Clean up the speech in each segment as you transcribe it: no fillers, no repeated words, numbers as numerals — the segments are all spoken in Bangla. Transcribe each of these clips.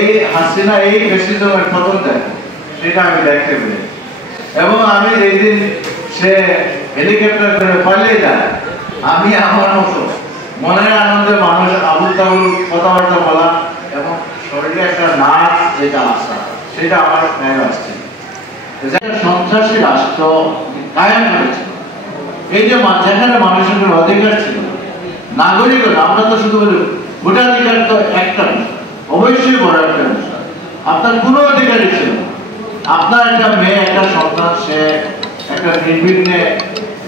এই হাসিনা এই ফ্যাসিজমের পতন দেখে সেটা আমি দেখতে পেরে, এবং আমি যেদিন সে হেলিকপ্টার করে পালিয়ে যায়, আমি আমার মতো মনের আনন্দে মানুষ আবুল তাবুল কথাবার্তা বলা এবং শরীরে একটা নাচ যেটা আসা সেটা আমার গায়ে আসছে। সন্ত্রাসী রাষ্ট্র কায়েম করেছিল, এই যে যেখানে মানুষের অধিকার ছিল, নাগরিক, আমরা তো শুধু বলি ভোটাধিকার তো একটা বিষয়, অবশ্যই বড় একটা বিষয়। আপনার কোনো অধিকারই ছিল না। আপনার একটা মেয়ে, একটা সন্তান, সে একটা নির্বিঘ্নে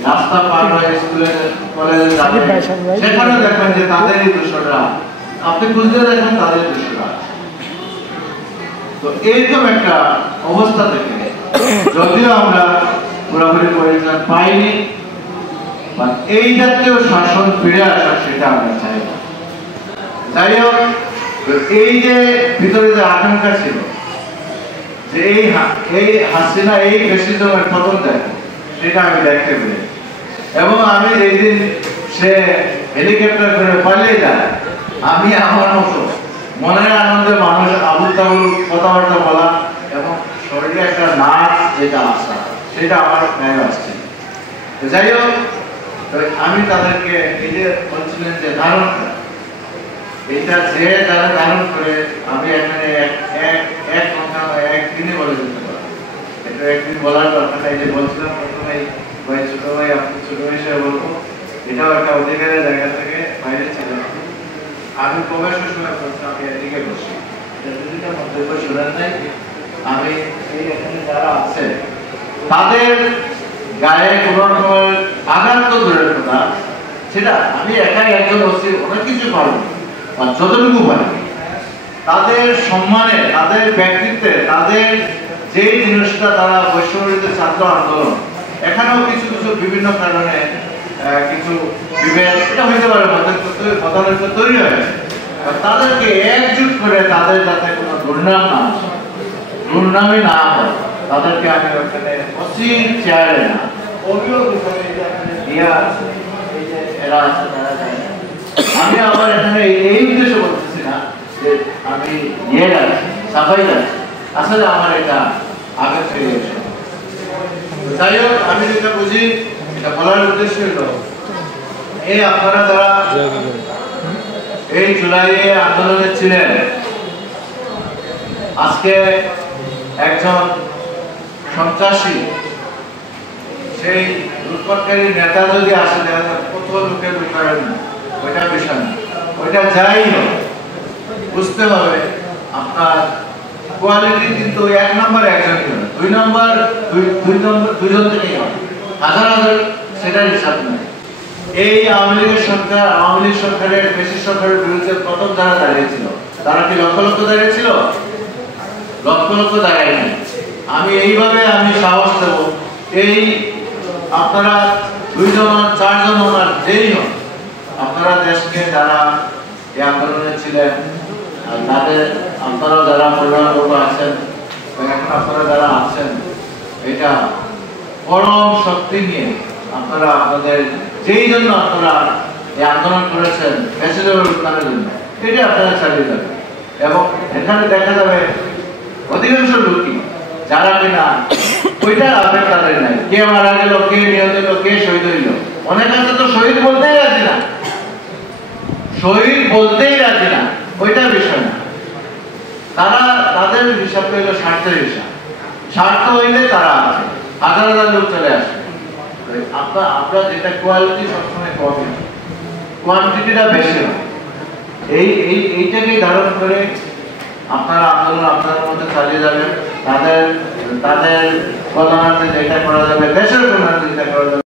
রাস্তা পার হয়ে স্কুলে কলেজে যাবে, সেখানে দেখবেন যে তাদেরই দোষরা, আপনি খুঁজতে দেখেন তাদের দোষরা। তো এইরকম একটা অবস্থা থেকে যদিও আমরা পুরোপুরি পরিত্রাণ পাইনি, এই জাতীয় শাসন ফিরে আসা সেটা আমরা চাই না। যাই হোক, এই যে ভিতরে যে আকাঙ্ক্ষা ছিল যে এই হাসিনা এই ফ্যাসিজমের পতন দেখে সেটা আমি দেখতে পেরে, এবং আমি যেদিন সে হেলিকপ্টার করে পালিয়ে যায়, আমি আমার মতো মনের আনন্দে মানুষ আবুল তাবুল কথাবার্তা বলা এবং শরীরে একটা নাচ যেটা আসা সেটা আমার গায়ে আসছে। যাই হোক, আমি তাদেরকে এই যে বলছিলেন যে ধারণ করে, এটা যে যারা ধারণ করে, আমি এখানে একদিনে বলে দিতে পারি, এটা একদিন বলার দরকার নাই। যে বলছিলাম প্রথমেই ভাই ছোট ভাই, আপনি ছোট হিসেবে বলবো, এটাও একটা অধিকারের জায়গা থেকে বাইরে ছিলেন। আমি প্রবেশের সময় বলছিলাম আমি এদিকে বসি, দুটা মন্তব্য শোনেন নাই। আমি এই এখানে যারা আছে তাদের গায়ে কোন রকমের আঘাত তো দূরের কথা, সেটা আমি একাই একজন বসছি, অনেক কিছু পারবো আর যতটুকু পারি তাদের সম্মানে, তাদের ব্যক্তিত্বে, তাদের যে জিনিসটা তারা বৈষম্যবিরোধী ছাত্র আন্দোলন, এখানেও কিছু কিছু বিভিন্ন কারণে কিছু বিভেদ এটা হইতে পারে, মতানৈক্য তৈরি হয়েছে। তাদেরকে একজুট করে তাদের যাতে কোনো দুর্নাম না আসে, দুর্নামে না হয়, তাদেরকে আমি ওখানে অসীম চেয়ারে না অভিযোগ দিয়া আছে, এই যে এরা আছে তারা যায় না। আমি আবার এখানে এই উদ্দেশ্যে বলতেছি না যে আমি নিয়ে যাচ্ছি, সাফাই যাচ্ছি, আসলে আমার এটা আগে ফিরে এসে। যাই হোক, আমি যেটা বুঝি এটা বলার উদ্দেশ্য হলো এই আপনারা যারা এই জুলাইয়ে আন্দোলনে ছিলেন, আজকে একজন সন্ত্রাসী সেই লুটপাটকারী নেতা যদি আসে, কত লোকের লুটারেন না, ওইটা বিষয় না, ওইটা যাই হোক বুঝতে হবে আপনার কোয়ালিটি কিন্তু এক নম্বর একজনই হবে, দুই নম্বর দুইজন থেকেই হবে, হাজার হাজার সেটার হিসাব নেই। এই আওয়ামী লীগের সরকার, আওয়ামী লীগ সরকারের বেশি সরকারের বিরুদ্ধে প্রথম যারা দাঁড়িয়েছিল তারা কি লক্ষ লক্ষ দাঁড়িয়েছিল? লক্ষ লক্ষ দাঁড়ায়নি। আমি এইভাবে আমি সাহস দেব, এই আপনারা দুইজন চারজন ওনার যেই হন, আপনারা দেশকে যারা এই আন্দোলনে ছিলেন, তাদের আপনারা যারা পরিবারবর্গ আছেন, এখন আপনারা যারা আছেন, এটা পরম শক্তি নিয়ে আপনারা আপনাদের যেই জন্য আপনারা এই আন্দোলন করেছেন ফ্যাসিজমের উত্থানের জন্য, এটা আপনারা চালিয়ে যাবেন। এবং এখানে দেখা যাবে অধিকাংশ লোকই যারা কিনা ওইটা আবেগ তাদের নাই, কে মারা গেল, কে নিহত হইল, কে শহীদ হইল, অনেক আছে তো শহীদ বলতেই রাজি না, শহীদ বলতেই রাজি না, ওইটা বিষয় না। তারা তাদের হিসাব হইল স্বার্থের হিসাব, স্বার্থ হইলে তারা আছে, হাজার হাজার লোক চলে আসে। আমরা যেটা কোয়ালিটি সবসময় কমে, কোয়ান্টিটিটা বেশি হয়, এইটাকে ধারণ করে আপনারা আন্দোলন আপনাদের মধ্যে চালিয়ে যাবেন। তাদের কল্যাণার্থে যেটা করা যাবে, দেশের কল্যাণার্থে যেটা করা যাবে